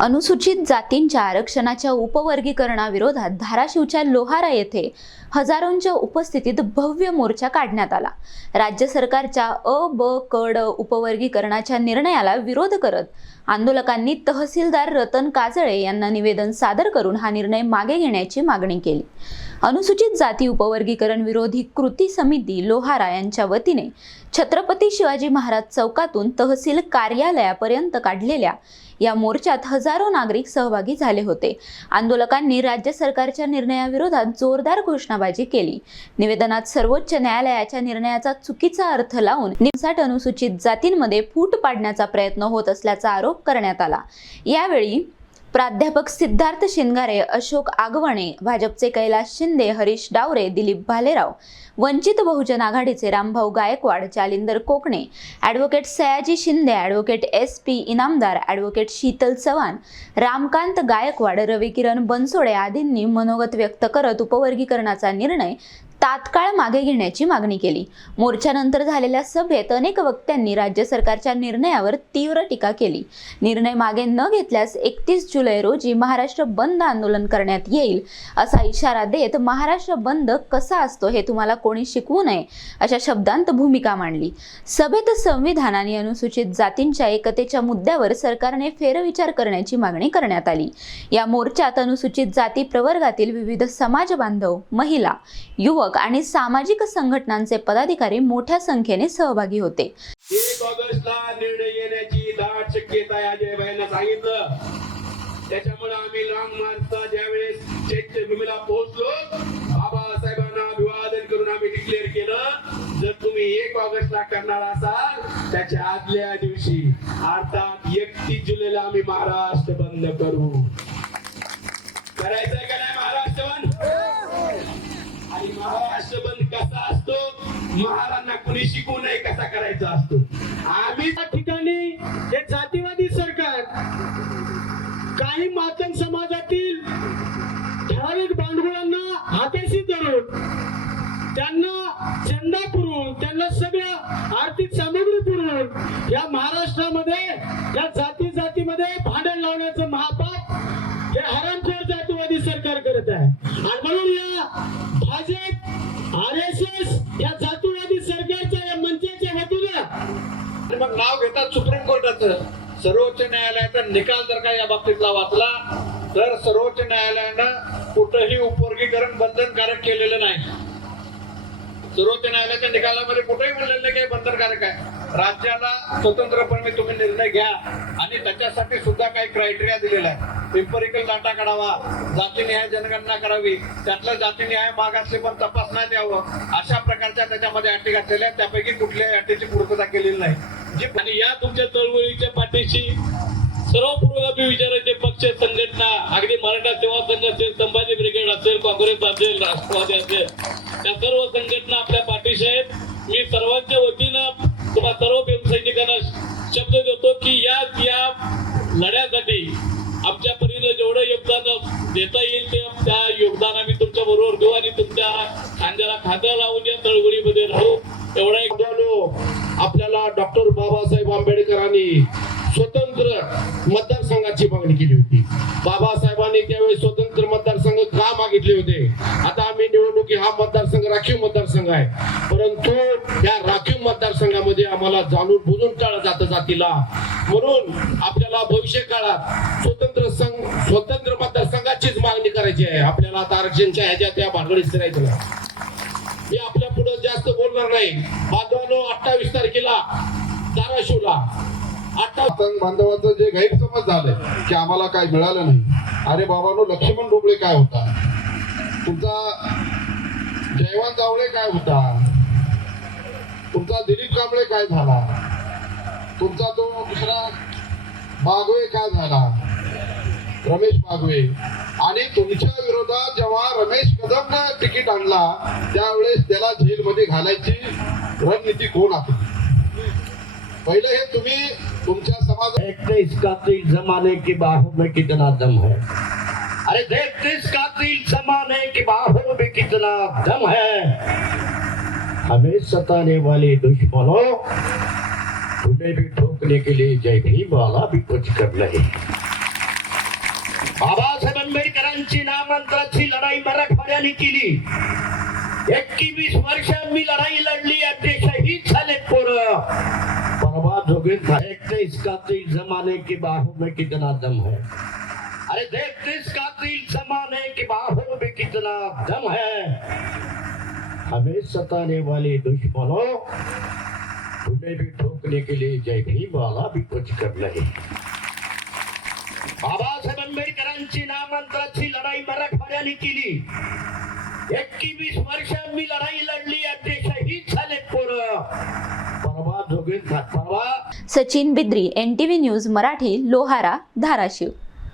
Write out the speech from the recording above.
अनुसूचित जातींच्या आरक्षणाच्या उपवर्गीकरणाविरोधात धाराशिवच्या लोहारा येथे हजारोंच्या उपस्थितीत भव्य मोर्चा काढण्यात आला। राज्य सरकारच्या अ, ब, क, ड उपवर्गीकरणाच्या निर्णयाला विरोध करत आंदोलकांनी तहसीलदार रतन काजळे यांना निवेदन सादर करून हा निर्णय मागे घेण्याची मागणी केली। अनुसूचित जाती उपवर्गीकरण विरोधी कृती समिती लोहारा यांच्या वतीने छत्रपती शिवाजी महाराज चौकातून तहसील कार्यालयापर्यंत काढलेल्या या मोर्चात हजारो नागरिक सहभागी झाले होते। आंदोलकांनी राज्य सरकारच्या निर्णयाविरोधात जोरदार घोषणाबाजी केली। निवेदनात सर्वोच्च न्यायालयाच्या निर्णयाचा चुकीचा अर्थ लावून 59 अनुसूचित जातींमध्ये फूट पाडण्याचा प्रयत्न होत असल्याचा आरोप करण्यात आला। यावेळी प्राध्यापक सिद्धार्थ शिंगारे, अशोक आगवणे, भाजपचे कैलास शिंदे, हरीश डावरे, दिलीप भालेराव, वंचित बहुजन आघाडीचे Rambhau Gaikwad, Jalinder Kokane, advocate Sayaji Shinde, advocate SP Inamdar, advocate Sheetal Chavan, Ramkant Gaikwad, Ravikiran Bansode आदींनी मनोगत व्यक्त करत उपवर्गीकरणाचा निर्णय तात्काळ मागे घेण्याची मागणी केली। मोर्चानंतर झालेल्या सभेत अनेक वक्त्यांनी राज्य सरकारच्या निर्णयावर तीव्र टीका केली। निर्णय मागे न घेतल्यास 31 जुलै रोजी महाराष्ट्र बंद आंदोलन करण्यात येईल असा इशारा देत महाराष्ट्र बंद कसा असतो हे तुम्हाला कोणी शिकवू नये अशा शब्दांत भूमिका मांडली। सभेत संविधान आणि अनुसूचित जातींच्या एकतेच्या मुद्द्यावर सरकारने फेरविचार करण्याची मागणी करण्यात आली। या मोर्चात अनुसूचित जाती प्रवर्गातील विविध समाज बांधव, महिला, युवक आणि सामाजिक संघटनांचे पदाधिकारी मोठ्या संख्येने सहभागी होते। 1 ऑगस्टला निर्णय येण्याची दाट शक्यता आहे अजय भाईंना सांगितलं। त्याच्यामुळे आम्ही लॉंग मार्चचा ज्यावेळेस चैत्यभूमीला पोहोचलो, बाबासाहेबांना अभिवादन करून आम्ही डिक्लेअर केलं, जर तुम्ही 1 ऑगस्टला करणार असाल त्याच्या आदल्या दिवशी अर्थात 31 जुलैला आम्ही महाराष्ट्र बंद करू। करायचंय का नाही महाराष्ट्र बंद? आणि महाराष्ट्र बंद कसा असतो महाराजांना कुणी शिकवू नये कसा करायचा असतो। आम्ही त्या ठिकाणी हे जातीवादी सरकार काही मातंग समाजातील ठराविक बांधवांना हाताशी धरून त्यांना चंदा पुरवून त्यांना सगळं आर्थिक सामग्री पुरवून या महाराष्ट्रामध्ये या जातीमध्ये भांडण लावण्याचं महापाप हे हरामखोर जातीवादी सरकार करत आहे। आणि म्हणून या भाजप RSS या जातीवादी सरकारच्या या मंचाच्या वतीने मग नाव घेतात सुप्रीम कोर्टाचं, सर्वोच्च न्यायालयाचा निकाल जर का या बाबतीतला वाचला तर सर्वोच्च न्यायालयानं कुठंही उपवर्गीकरण बंधनकारक केलेलं नाही। सर्वोच्च न्यायालयाच्या निकालामध्ये कुठेही म्हणलेलं नाही की बंधनकारक आहे। राज्याला स्वतंत्रपणे तुम्ही निर्णय घ्या आणि त्याच्यासाठी सुद्धा काही क्रायटेरिया दिलेला आहे। एम्पिरिकल डाटा काढावा, जातीनिहाय जनगणना करावी, त्यातलं जातीनिहाय मागासले पण तपासण्यात यावं, अशा प्रकारच्या त्याच्यामध्ये अटी घातलेल्या, त्यापैकी कुठल्याही अटीची पूर्तता केलेली नाही। आणि या तुमच्या चळवळीच्या पाठीशी सर्व पूर्वगामी विचाराचे पक्ष, संघटना, अगदी मराठा सेवा संघ असेल, संभाजी ब्रिगेड असेल, काँग्रेस असेल, राष्ट्रवादी असेल, त्या सर्व संघटना आपल्या पाठीशी आहेत। मी सर्वांच्या वतीनं तुम्हा सर्व सैनिकांना शब्द देतो की या लढ्यासाठी आमच्या परीने जेवढं योगदान देता येईल ते त्या योगदान आम्ही तुमच्या बरोबर देऊ आणि तुमच्या खांद्याला खांदा लावून या चळवळीमध्ये राहू। एवढा एक आपल्याला डॉक्टर बाबासाहेब आंबेडकरांनी स्वतंत्र मतदारसंघाची मागणी केली होती। बाबासाहेबांनी त्यावेळी स्वतंत्र मतदारसंघ का मागितले होते? आता आम्ही निवडणुकी हा मतदारसंघ राखीव मतदारसंघ आहे, परंतु या राखीव मतदारसंघामध्ये आम्हाला जाणून बुजून टाळलं जातं जातीला। म्हणून आपल्याला भविष्य काळात स्वतंत्र मतदारसंघाचीच मागणी करायची आहे। आपल्याला आता आरक्षणच्या ह्याच्यात या भानगडीत फिरायचं नाही। मी आपल्या पुढे जास्त बोलणार नाही। बांधवांनो, 28 तारखेला धाराशिवला बांधवांचं जे गैरसमज झालंय की आम्हाला काय मिळालं नाही, अरे बाबांनो, लक्ष्मण ढोबळे काय होता, तुमचा जयवंत जावळे काय होता, तुमचा दिलीप कांबळे काय झाला, तुमचा तो दुसरा बागवे काय झाला, रमेश बागवे। आणि तुमच्या विरोधात जेव्हा रमेश कदमनं तिकीट आणला त्यावेळेस त्याला जेलमध्ये घालायची रणनीती कोण आखली? पहले हे तुम्ही तुमच्या समाज। 31 कातिल जमाने की बाहों में कितना दम है, अरे 31 कातिल जमाने की बाहों में कितना दम है, हमें सताने वाले दुश्मनों तुम्हें भी ठोकने के लिए जय भीम वाला भी कुछ कर नहीं। बाबासाहेब आंबेडकरांची नामांतराची लढाई मराठवाड्याने केली. 21 वर्ष मी लढाई लढली आणि ते शहीद झाले पोरं. परवा जोगिंद देखते इस कातिल जमाने की बाहों में कितना दम है. अरे देखते इस कातिल जमाने की बाहों में कितना दम है. हमें सताने वाले दुश्मनों, तुम्हें भी ठोकने के लिए जय भीम वाला भी कुछ कर नहीं. बाबासाहेब आंबेडकरांची नामांतराची लढाई मराठवाड्याने केली. 21 वर्ष मी लढाई लढली आणि ते शहीद झाले पोरं. परवा जोगिंद परवा सचिन बिद्री, NTV न्यूज मराठी, लोहारा, धाराशिव.